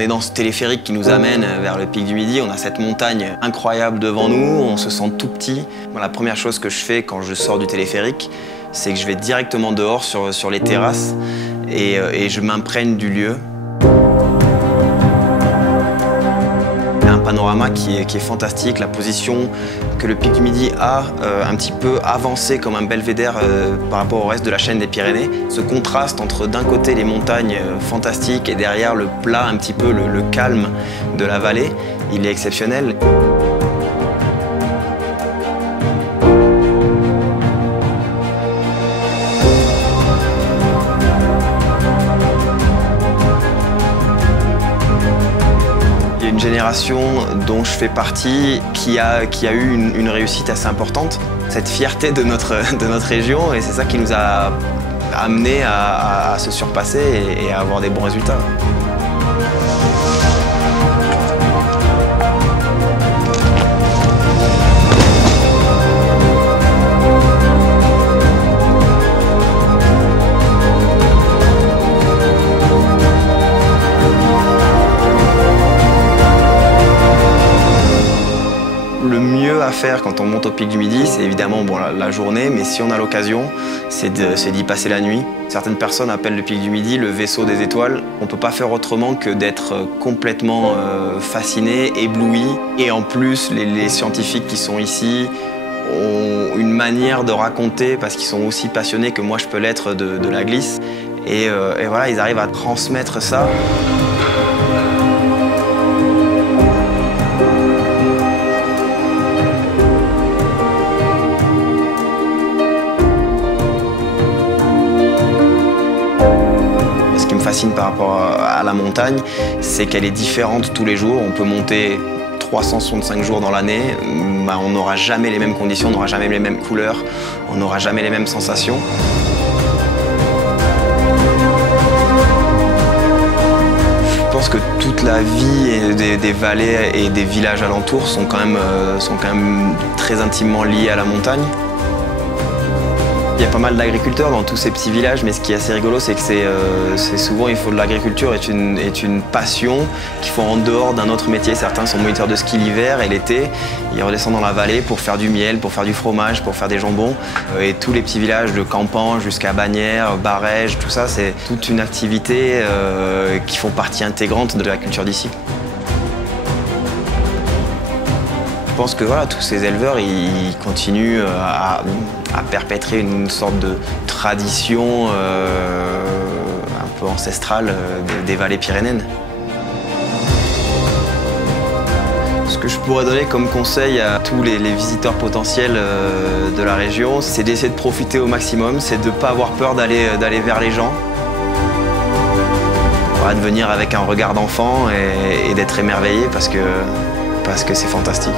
On est dans ce téléphérique qui nous amène vers le pic du Midi. On a cette montagne incroyable devant nous, on se sent tout petit. La première chose que je fais quand je sors du téléphérique, c'est que je vais directement dehors sur les terrasses et je m'imprègne du lieu. Il y a un panorama qui est fantastique, la position que le pic du Midi a un petit peu avancé comme un belvédère par rapport au reste de la chaîne des Pyrénées. Ce contraste entre d'un côté les montagnes fantastiques et derrière le plat, un petit peu le calme de la vallée, il est exceptionnel. Une génération dont je fais partie qui a eu une réussite assez importante, cette fierté de notre région, et c'est ça qui nous a amené à se surpasser et à avoir des bons résultats. Le mieux à faire quand on monte au pic du Midi, c'est évidemment la journée, mais si on a l'occasion, c'est d'y passer la nuit. Certaines personnes appellent le pic du Midi le vaisseau des étoiles. On ne peut pas faire autrement que d'être complètement fasciné, ébloui. Et en plus, les scientifiques qui sont ici ont une manière de raconter, parce qu'ils sont aussi passionnés que moi je peux l'être de la glisse. Et voilà, ils arrivent à transmettre ça. Ce qui me fascine par rapport à la montagne, c'est qu'elle est différente tous les jours. On peut monter 365 jours dans l'année, on n'aura jamais les mêmes conditions, on n'aura jamais les mêmes couleurs, on n'aura jamais les mêmes sensations. Je pense que toute la vie des vallées et des villages alentours sont quand même très intimement liés à la montagne. Il y a pas mal d'agriculteurs dans tous ces petits villages, mais ce qui est assez rigolo, c'est que souvent l'agriculture est une passion qu'ils font en dehors d'un autre métier. Certains sont moniteurs de ski l'hiver et l'été, ils redescendent dans la vallée pour faire du miel, pour faire du fromage, pour faire des jambons. Et tous les petits villages de Campan jusqu'à Bagnères, Barèges, tout ça, c'est toute une activité qui font partie intégrante de la culture d'ici. Je pense que voilà, tous ces éleveurs, ils continuent à perpétrer une sorte de tradition un peu ancestrale des vallées pyrénéennes. Ce que je pourrais donner comme conseil à tous les visiteurs potentiels de la région, c'est d'essayer de profiter au maximum, c'est de ne pas avoir peur d'aller vers les gens. Voilà, de venir avec un regard d'enfant et d'être émerveillé parce que c'est fantastique.